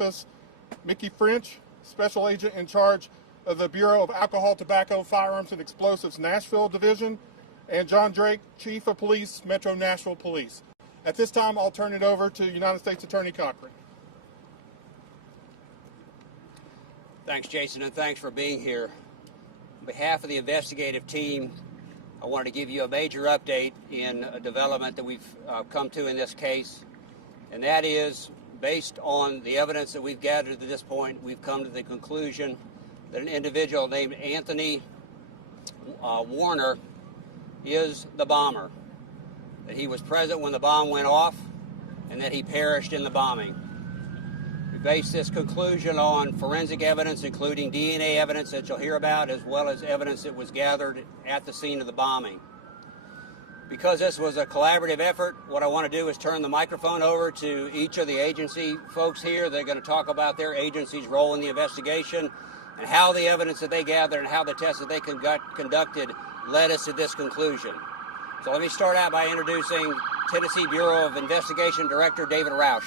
Memphis, Mickey French, Special Agent in charge of the Bureau of Alcohol, Tobacco, Firearms, and Explosives Nashville Division, and John Drake, Chief of Police, Metro Nashville Police. At this time, I'll turn it over to United States Attorney Cochran. Thanks, Jason, and thanks for being here. On behalf of the investigative team, I wanted to give you a major update in a development that we've come to in this case, and that is, based on the evidence that we've gathered at this point, we've come to the conclusion that an individual named Anthony Warner is the bomber, that he was present when the bomb went off, and that he perished in the bombing. We base this conclusion on forensic evidence, including DNA evidence that you'll hear about, as well as evidence that was gathered at the scene of the bombing. Because this was a collaborative effort, what I want to do is turn the microphone over to each of the agency folks here. They're going to talk about their agency's role in the investigation and how the evidence that they gathered and how the tests that they conducted led us to this conclusion. So let me start out by introducing Tennessee Bureau of Investigation Director David Roush.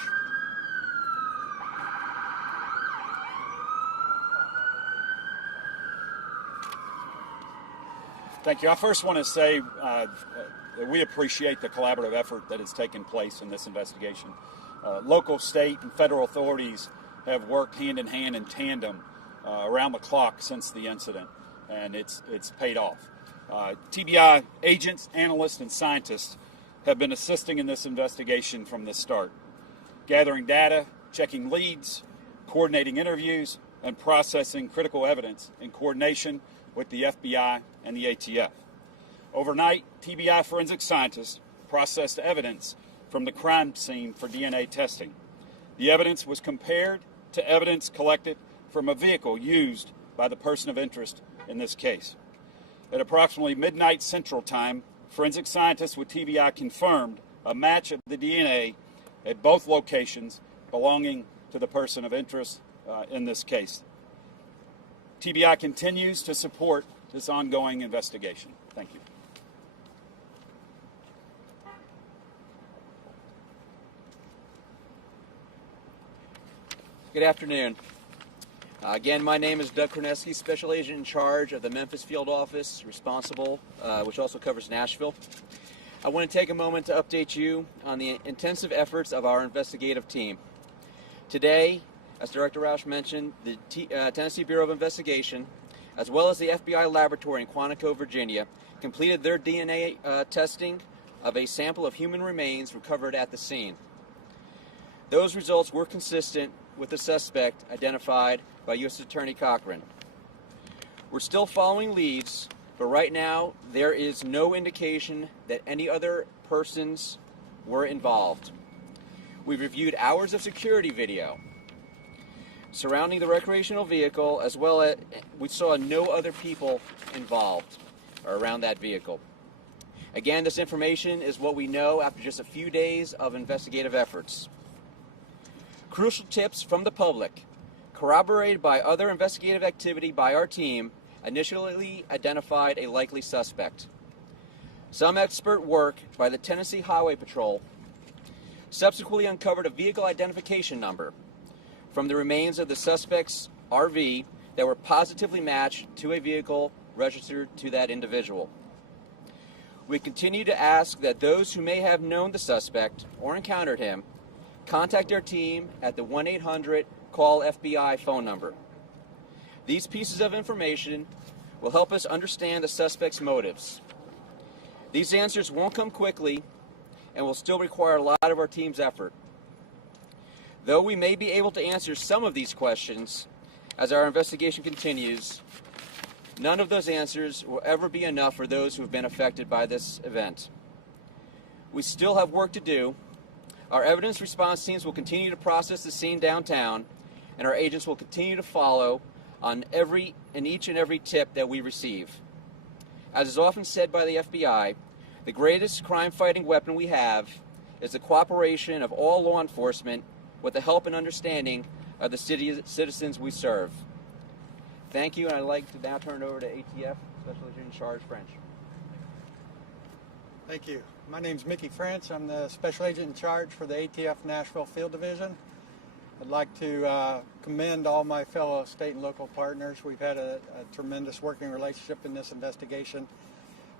Thank you. I first want to say that we appreciate the collaborative effort that has taken place in this investigation. Local, state, and federal authorities have worked hand in hand in tandem around the clock since the incident, and it's paid off. TBI agents, analysts, and scientists have been assisting in this investigation from the start, gathering data, checking leads, coordinating interviews, and processing critical evidence in coordination with the FBI and the ATF. Overnight, TBI forensic scientists processed evidence from the crime scene for DNA testing. The evidence was compared to evidence collected from a vehicle used by the person of interest in this case. At approximately midnight Central Time, forensic scientists with TBI confirmed a match of the DNA at both locations belonging to the person of interest in this case. TBI continues to support this ongoing investigation. Thank you. Good afternoon. Again, my name is Doug Korneski, Special Agent in charge of the Memphis Field Office, responsible, which also covers Nashville. I want to take a moment to update you on the intensive efforts of our investigative team. Today, as Director Roush mentioned, the Tennessee Bureau of Investigation, as well as the FBI laboratory in Quantico, Virginia, completed their DNA testing of a sample of human remains recovered at the scene. Those results were consistent with the suspect identified by U.S. Attorney Cochran. We're still following leads, but right now there is no indication that any other persons were involved. We've reviewed hours of security video surrounding the recreational vehicle, as well as we saw no other people involved or around that vehicle. Again, this information is what we know after just a few days of investigative efforts. Crucial tips from the public, corroborated by other investigative activity by our team, initially identified a likely suspect. Some expert work by the Tennessee Highway Patrol subsequently uncovered a vehicle identification number from the remains of the suspect's RV that were positively matched to a vehicle registered to that individual. We continue to ask that those who may have known the suspect or encountered him contact our team at the 1-800-CALL-FBI phone number. These pieces of information will help us understand the suspect's motives. These answers won't come quickly and will still require a lot of our team's effort. Though we may be able to answer some of these questions as our investigation continues, none of those answers will ever be enough for those who have been affected by this event. We still have work to do. Our evidence response teams will continue to process the scene downtown, and our agents will continue to follow on each and every tip that we receive. As is often said by the FBI, the greatest crime-fighting weapon we have is the cooperation of all law enforcement with the help and understanding of the citizens we serve. Thank you, and I'd like to now turn it over to ATF Special Agent in Charge French. Thank you. My name is Mickey French. I'm the Special Agent in charge for the ATF Nashville Field Division. I'd like to commend all my fellow state and local partners. We've had a tremendous working relationship in this investigation.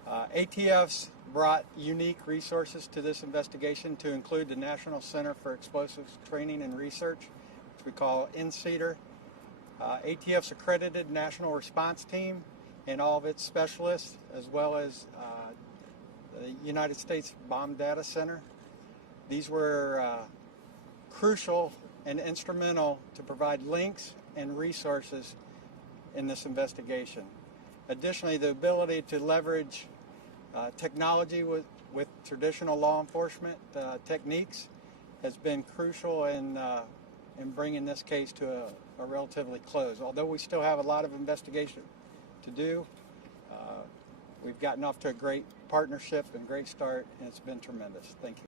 ATF's brought unique resources to this investigation, to include the National Center for Explosives Training and Research, which we call NCETR. ATF's accredited national response team and all of its specialists, as well as the United States Bomb Data Center. These were crucial and instrumental to provide links and resources in this investigation. Additionally, the ability to leverage technology with traditional law enforcement techniques has been crucial in bringing this case to a relatively close. Although we still have a lot of investigation to do, we've gotten off to a great partnership and great start, and it's been tremendous. Thank you.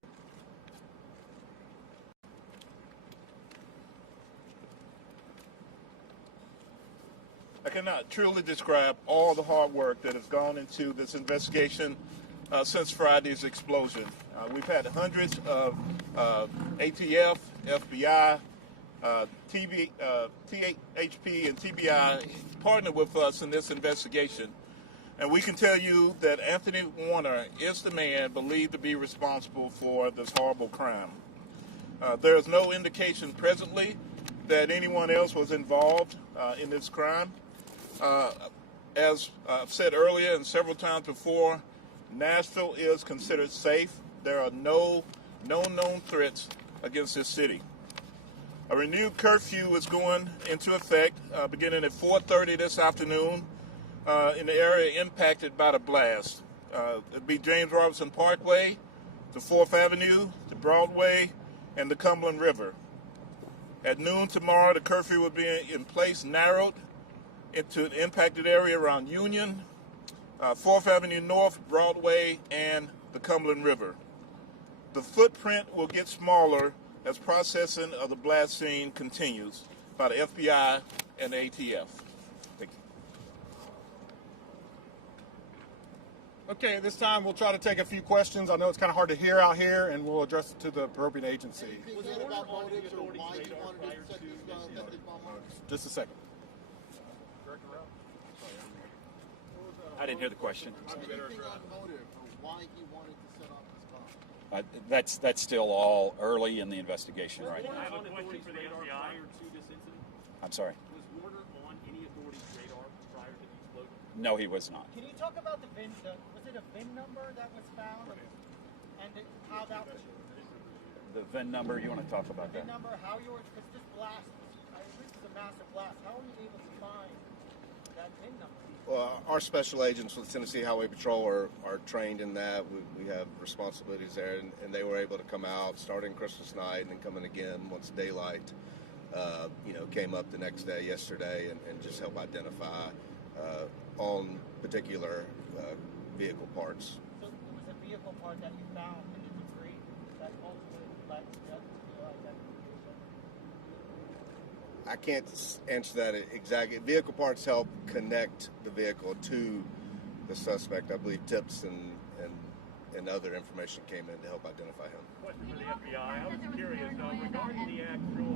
I cannot truly describe all the hard work that has gone into this investigation since Friday's explosion. We've had hundreds of ATF, FBI, THP, and TBI partner with us in this investigation. And we can tell you that Anthony Warner is the man believed to be responsible for this horrible crime. There is no indication presently that anyone else was involved in this crime. As I've said earlier and several times before, Nashville is considered safe. There are no known threats against this city. A renewed curfew is going into effect beginning at 4:30 this afternoon in the area impacted by the blast. It'll be James Robinson Parkway, to 4th Avenue, to Broadway, and the Cumberland River. At noon tomorrow, the curfew will be in place, narrowed into the impacted area around Union, 4th Avenue North, Broadway, and the Cumberland River. The footprint will get smaller as processing of the blast scene continues by the FBI and the ATF. Thank you. Okay, at this time we'll try to take a few questions. I know it's kind of hard to hear out here, and we'll address it to the appropriate agency. Was that about motives or why you wanted to set this method bomb up? Just a second. I didn't hear the question. Anything on motive or why he wanted to set off this bomb? That's still all early in the investigation right now. I have a question for the FBI. Prior to this incident, I'm sorry. was Warner on any authority's radar prior to the explosion? No, he was not. Can you talk about the VIN? Was it a VIN number that was found, and how that was The VIN number, you want to talk about VIN that? number? How you were, because this blast, this is a massive blast. How were you able to find that VIN number? Well, our special agents with Tennessee Highway Patrol are trained in that. We have responsibilities there, and they were able to come out starting Christmas night and then coming again once daylight, came up the next day, yesterday, and just help identify on particular vehicle parts. So it was a vehicle part that you found in the debris that ultimately led to your identification? I can't answer that exactly. Vehicle parts help connect the vehicle to the suspect. I believe tips and other information came in to help identify him. Question for the FBI. I was curious, regarding the actual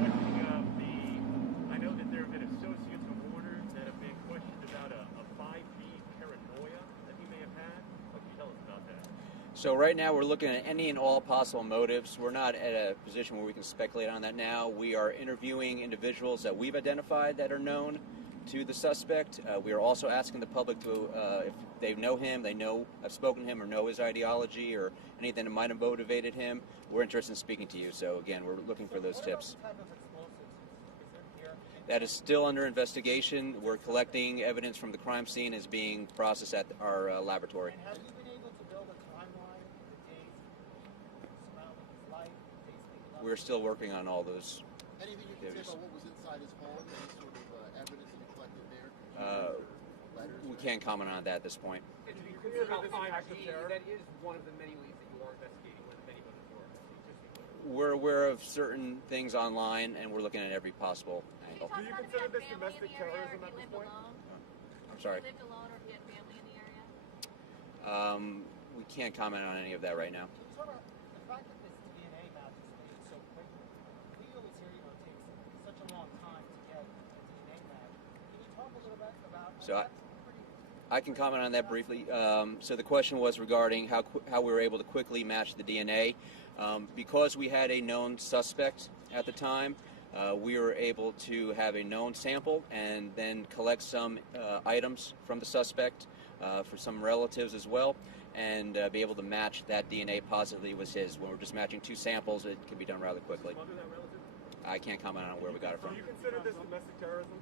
questioning of I know that there have been associates of Warner that have been questioned about a 5B paranoia that he may have had. What can you tell us about that? So right now we're looking at any and all possible motives. We're not at a position where we can speculate on that now. We are interviewing individuals that we've identified that are known to the suspect. We are also asking the public to, if they know him, have spoken to him, or know his ideology or anything that might have motivated him. We're interested in speaking to you. So again, we're looking for those tips. What type of explosives is there here? That is still under investigation. We're collecting evidence from the crime scene is being processed at our laboratory. And have you been able to build a timeline of the days surrounding his life, the days leading up? We're still working on all those. Anything you can say about what was inside his home? Any sort of evidence that you collected there? Letters? We can't comment on that at this point. And to be clear about 5G, that is one of the many leads that you are investigating, one of the many motives you are investigating. We're aware of certain things online, and we're looking at every possible angle. Do you consider this domestic terrorism at this point? I'm sorry. Lived alone or if you had family in the area? We can't comment on any of that right now. Can you talk about the fact that this DNA match is made so quickly? We always hear So I can comment on that briefly. So the question was regarding how we were able to quickly match the DNA. Because we had a known suspect at the time, we were able to have a known sample and then collect some items from the suspect for some relatives as well, and be able to match that DNA positively was his. When we're just matching two samples, it can be done rather quickly. I can't comment on where we got it from. Do you consider this domestic terrorism?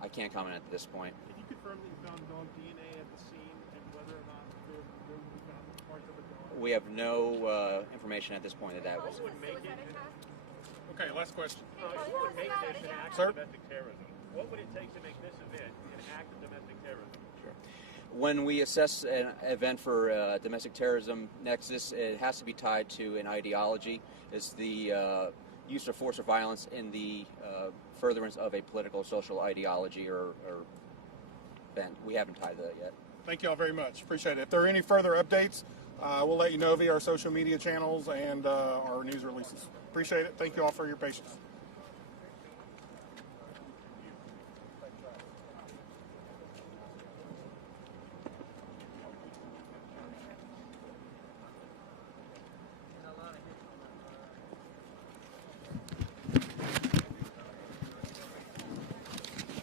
I can't comment at this point. Can you confirm that you found dog DNA at the scene and whether or not there were found parts of a dog? We have no information at this point that was. What would make it? Okay, last question. What would make this an act Sir? of domestic terrorism? What would it take to make this event an act of domestic terrorism? When we assess an event for domestic terrorism nexus, it has to be tied to an ideology. It's the use of force or violence in the furtherance of a political, social ideology or bent. We haven't tied that yet. Thank you all very much. Appreciate it. If there are any further updates, we'll let you know via our social media channels and our news releases. Appreciate it. Thank you all for your patience.